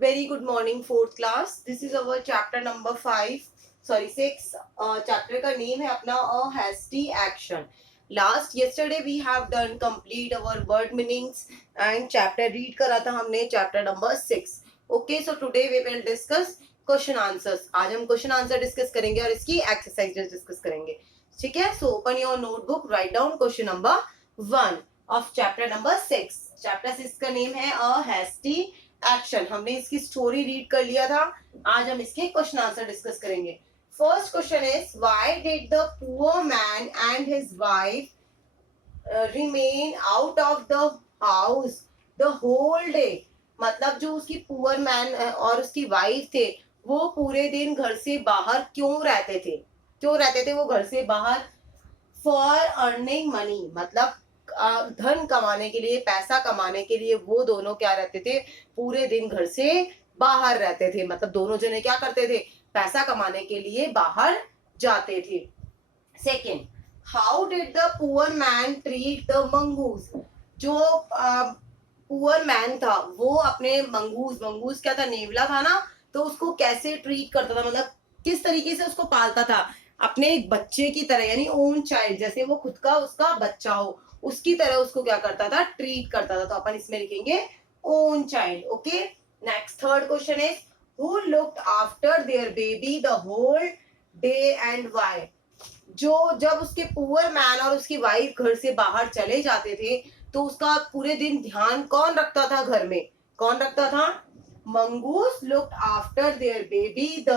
Very good morning, fourth class. This is our chapter number 5, sorry 6. Chapter का name है अपना a hasty action. Yesterday we have done complete our word meanings and chapter read करा था हमने chapter number 6. Okay, so today we will discuss question answers. आज हम question answer discuss करेंगे और इसकी exercises discuss करेंगे. ठीक है? So open your notebook, write down question number 1 of chapter number 6. Chapter 6 का name है a hasty एक्शन. हमने इसकी स्टोरी रीड कर लिया था. आज हम इसके क्वेश्चन आंसर डिस्कस करेंगे. First question is why did the poor man and his wife remain out of the house the whole day. मतलब जो उसकी पुअर मैन और उसकी वाइफ थे वो पूरे दिन घर से बाहर क्यों रहते थे वो घर से बाहर? फॉर अर्निंग मनी, मतलब धन कमाने के लिए, पैसा कमाने के लिए वो दोनों क्या रहते थे? पूरे दिन घर से बाहर रहते थे. मतलब दोनों जने क्या करते थे? पैसा कमाने के लिए बाहर जाते थे. Second, how did the poor man treat the mongoose. जो पुअर मैन था वो अपने मंगूस क्या था? नेवला था ना, तो उसको कैसे ट्रीट करता था? मतलब किस तरीके से उसको पालता था? अपने एक बच्चे की तरह, यानी ओन चाइल्ड, जैसे वो खुद का उसका बच्चा हो उसकी तरह उसको क्या करता था? ट्रीट करता था. तो अपन इसमें लिखेंगे own child. Okay, next third question is who looked after their baby the whole day and why. जो जब उसके पुअर मैन और उसकी वाइफ घर से बाहर चले जाते थे तो उसका पूरे दिन ध्यान कौन रखता था? घर में कौन रखता था? Mongoose looked after their baby the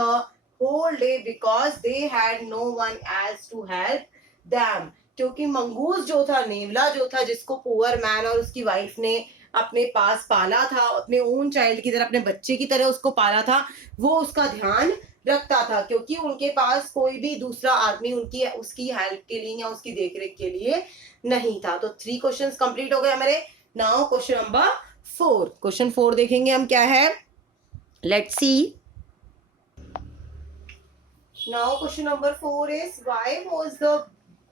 whole day because they had no one else to help them. क्योंकि मंगूस जो था, नेवला जो था, जिसको पुअर मैन और उसकी वाइफ ने अपने पास पाला था, अपने ओन चाइल्ड की तरह, अपने बच्चे की तरह उसको पाला था, वो उसका ध्यान रखता था क्योंकि उनके पास कोई भी दूसरा आदमी उनकी उसकी हेल्प के लिए या उसकी देखरेख के लिए नहीं था. तो 3 क्वेश्चंस कंप्लीट हो गए हमारे. Now question number 4. क्वेश्चन 4 देखेंगे हम क्या है. Let's see. Now question number 4 is why was the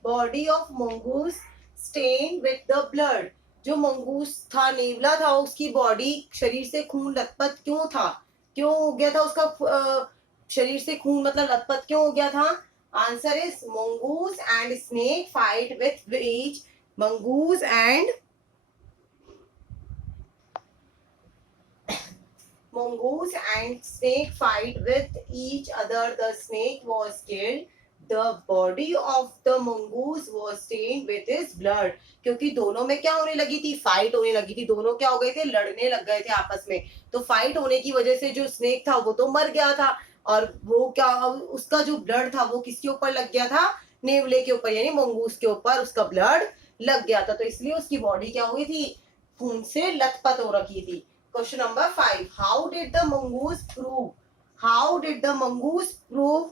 body of mongoose stain with the blood. जो मंगूस था, नेवला था, उसकी बॉडी, शरीर से खून लथपथ क्यों था? क्यों हो गया था उसका शरीर से खून, मतलब लथपथ क्यों हो गया था? Answer is mongoose and snake fight with each. Mongoose and mongoose and snake fight with each other. The snake was killed. The body of the mongoose was stained with his blood. क्योंकि दोनों में क्या होने लगी थी? Fight होने लगी थी. दोनों क्या हो गए थे? लड़ने लग गए थे आपस में. तो फाइट होने की वजह से जो स्नेक था वो तो मर गया था और वो क्या, उसका जो ब्लड था वो किसके ऊपर लग गया था? नेवले के ऊपर, यानी मंगूस के ऊपर उसका ब्लड लग गया था. तो इसलिए उसकी बॉडी क्या हुई थी? खून से लथपथ हो रखी थी. Question number 5. How did the mongoose prove? How did the mongoose prove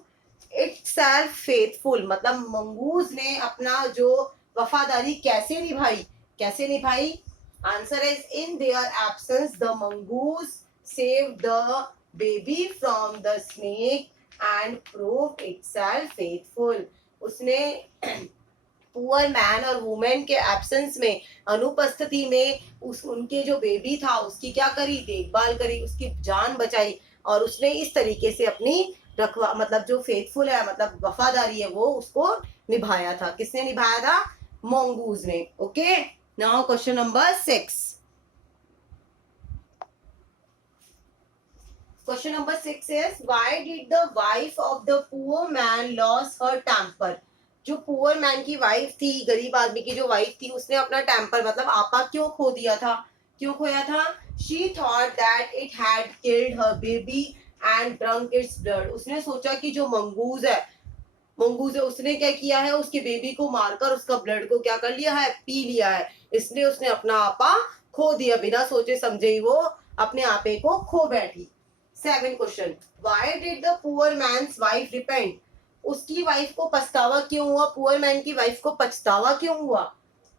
itself faithful? मतलब मंगूस ने अपना जो वफादारी कैसे निभाई? Answer is in their absence the mongoose saved the baby from the snake and proved itself faithful. उसने poor man और women के एब्सेंस में, अनुपस्थिति में, उनके जो बेबी था उसकी क्या करी? देखभाल करी, उसकी जान बचाई और उसने इस तरीके से अपनी रखवा, मतलब जो फेथफुल है, मतलब वफादारी है, वो उसको निभाया था. किसने निभाया था? मंगूज ने. Okay, now question number 6. Question number 6 is why did the wife of the poor man lose her temper. जो पुअर मैन की वाइफ थी, गरीब आदमी की जो वाइफ थी, उसने अपना टेम्पर, मतलब आपा क्यों खो दिया था? क्यों खोया था? She thought that it had killed her baby and drunk its blood. उसने सोचा कि जो मंगूज है उसने क्या किया है? उसके बेबी को मारकर उसका ब्लड को क्या कर लिया है? पी लिया है. इसलिए उसने अपना आपा खो दिया. बिना सोचे समझे ही वो अपने आपे को खो बैठी. 7 question. Why did the poor man's wife repent. उसकी वाइफ को पछतावा क्यों हुआ? पुअर मैन की वाइफ को पछतावा क्यों हुआ?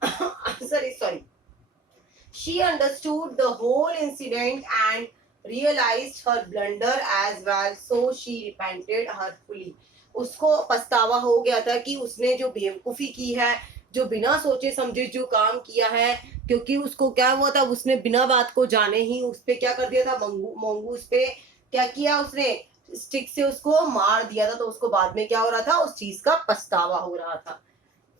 Answer is, sorry, she understood the whole incident and realized her blunder as well, so she repented heartfully. उसको पछतावा हो गया था कि उसने जो बेवकूफी की है, जो बिना सोचे समझे जो काम किया है, क्योंकि उसको क्या हुआ था, उसने बिना बात को जाने ही उस पे क्या कर दिया था, मंगूस पे क्या किया, उसने स्टिक से उसको मार दिया था, तो उसको बाद में क्या हो रहा था, उस चीज का पछतावा हो रहा था।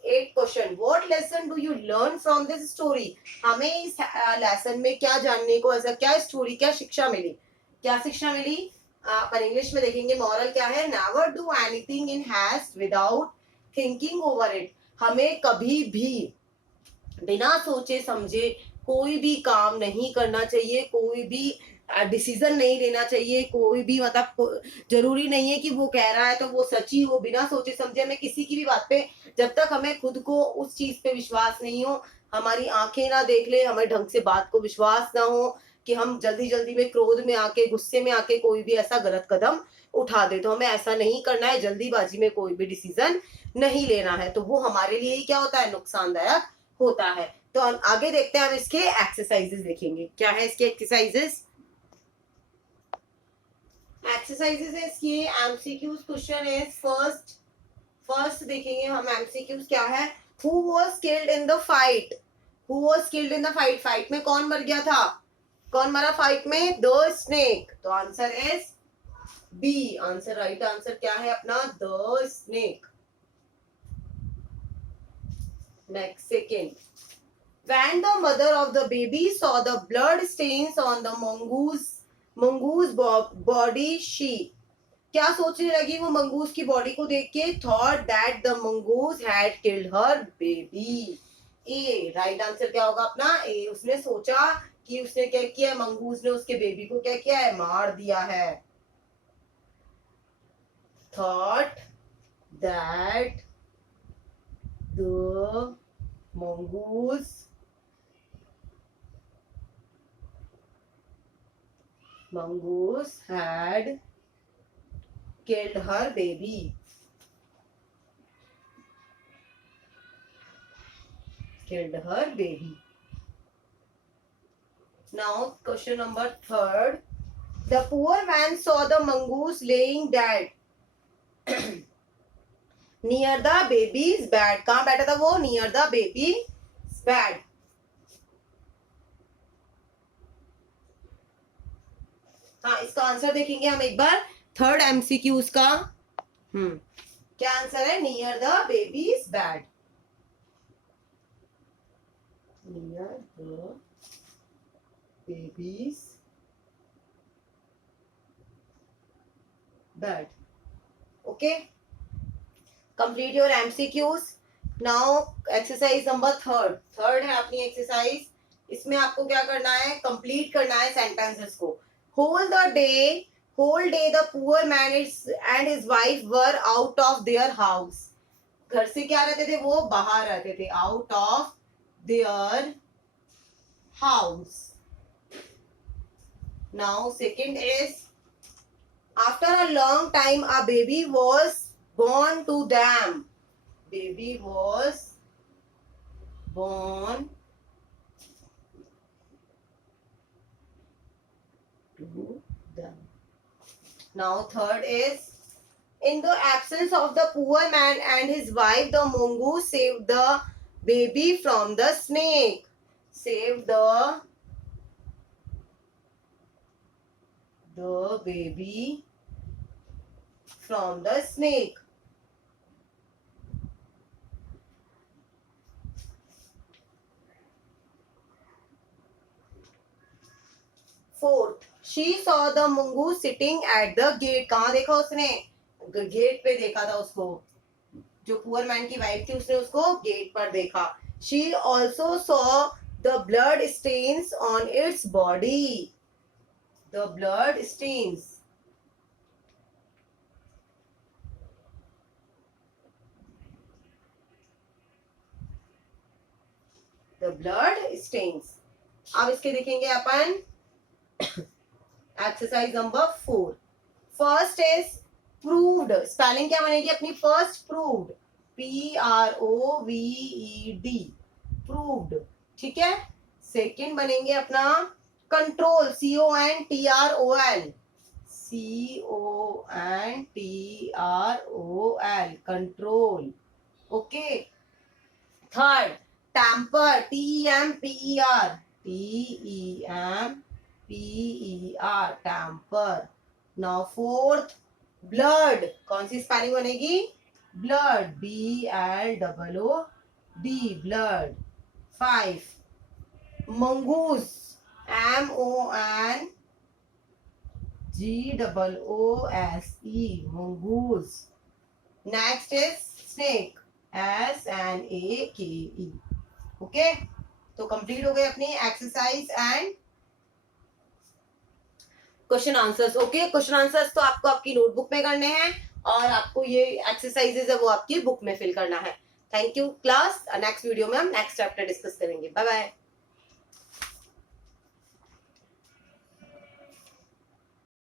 8 question, what lesson do you learn from this story? हमें इस लेसन में क्या जानने को, ऐसा क्या स्टोरी, क्या शिक्षा मिली, क्या शिक्षा मिली? अपन इंग्लिश में देखेंगे। मॉरल क्या है? Never do anything in heist without thinking over it. हमें कभी भी बिना सोचे समझे कोई भी काम नहीं करना चाहिए, कोई भी डिसीजन नहीं लेना चाहिए, कोई भी मतलब जरूरी नहीं है कि वो कह रहा है तो वो सच्ची हो। बिना सोचे समझे हमें किसी की भी बात पे, जब तक हमें खुद को उस चीज पे विश्वास नहीं हो, हमारी आंखें ना देख ले, हमें ढंग से बात को विश्वास ना हो, कि हम जल्दी जल्दी में, क्रोध में आके, गुस्से में आके कोई भी ऐसा गलत कदम उठा दे, तो हमें ऐसा नहीं करना है। जल्दीबाजी में कोई भी डिसीजन नहीं लेना है, तो वो हमारे लिए ही क्या होता है, नुकसानदायक होता है। तो हम आगे देखते हैं, हम इसके एक्सरसाइजेस देखेंगे। क्या है इसके एक्सरसाइजेस? एक्सरसाइजेस है इसके एमसीक्यूज। क्वेश्चन इज फर्स्ट देखेंगे हम एमसीक्यूज क्या है। Who was killed in the fight? Who was killed in the fight? Fight में कौन मर गया था? कौन मरा फाइट में? The snake. तो answer is B. Answer, right answer क्या है अपना? The snake. Next, second, when the mother of the baby saw the blood stains on the mongoose body, she क्या सोचने लगी वो मंगूस की बॉडी को देख के? thought that the mongoose had killed her baby. A right answer क्या होगा अपना? ए। उसने सोचा कि उसने क्या किया, मंगूस ने उसके बेबी को क्या किया है, मार दिया है। thought that the mongoose had killed her baby. Killed her baby. Now question number 3rd. The poor man saw the mongoose laying dead near the baby's bed. कहाँ बैठा था वो? Near the baby's bed. हाँ, इसका answer देखेंगे हम एक बार, 3rd MCQ का। क्या आंसर है? Near the babies bed. Near the babies bed. Okay, complete your MCQs। Now exercise number 3rd है अपनी एक्सरसाइज। इसमें आपको क्या करना है, कंप्लीट करना है सेंटेंसेस को। Whole day the poor man and his wife were out of their house. घर से क्या रहते थे वो? बाहर रहते थे, out of their house. Now second is, after a long time a baby was born to them. Baby was born to them. Now third is, in the absence of the poor man and his wife, the mongoose saved the baby from the snake. Saved the baby from the snake. Fourth, she saw the mongoose sitting at the gate. कहाँ देखा उसने? Gate पे देखा था उसको। जो poor man की wife थी उसने उसको गेट पर देखा। She also saw the blood stains on its body. The blood stains. The blood stains. अब इसके देखेंगे अपन exercise number 4। First is proved. Spelling क्या बनेगी अपनी? फर्स्ट प्रूव्ड, PROVED, प्रूव्ड, ठीक है। सेकंड बनेंगे अपना control, CONTROL, CONTROL, control, okay. Third temper, TEMPER, TEMPER, temper. Now fourth blood, कौन सी स्पेलिंग बनेगी? Blood, BLOOD, blood. 5 mongoose, MONGOOSE, mongoose. Next is snake, SNAKE. Okay, तो कंप्लीट हो गए अपनी exercise and question answers. Okay, question answers तो आपको आपकी नोटबुक में करने हैं और आपको ये एक्सरसाइजेज है वो आपकी बुक में फिल करना है. Thank you class. Next video में हम नेक्स्ट चैप्टर डिस्कस करेंगे. Bye bye.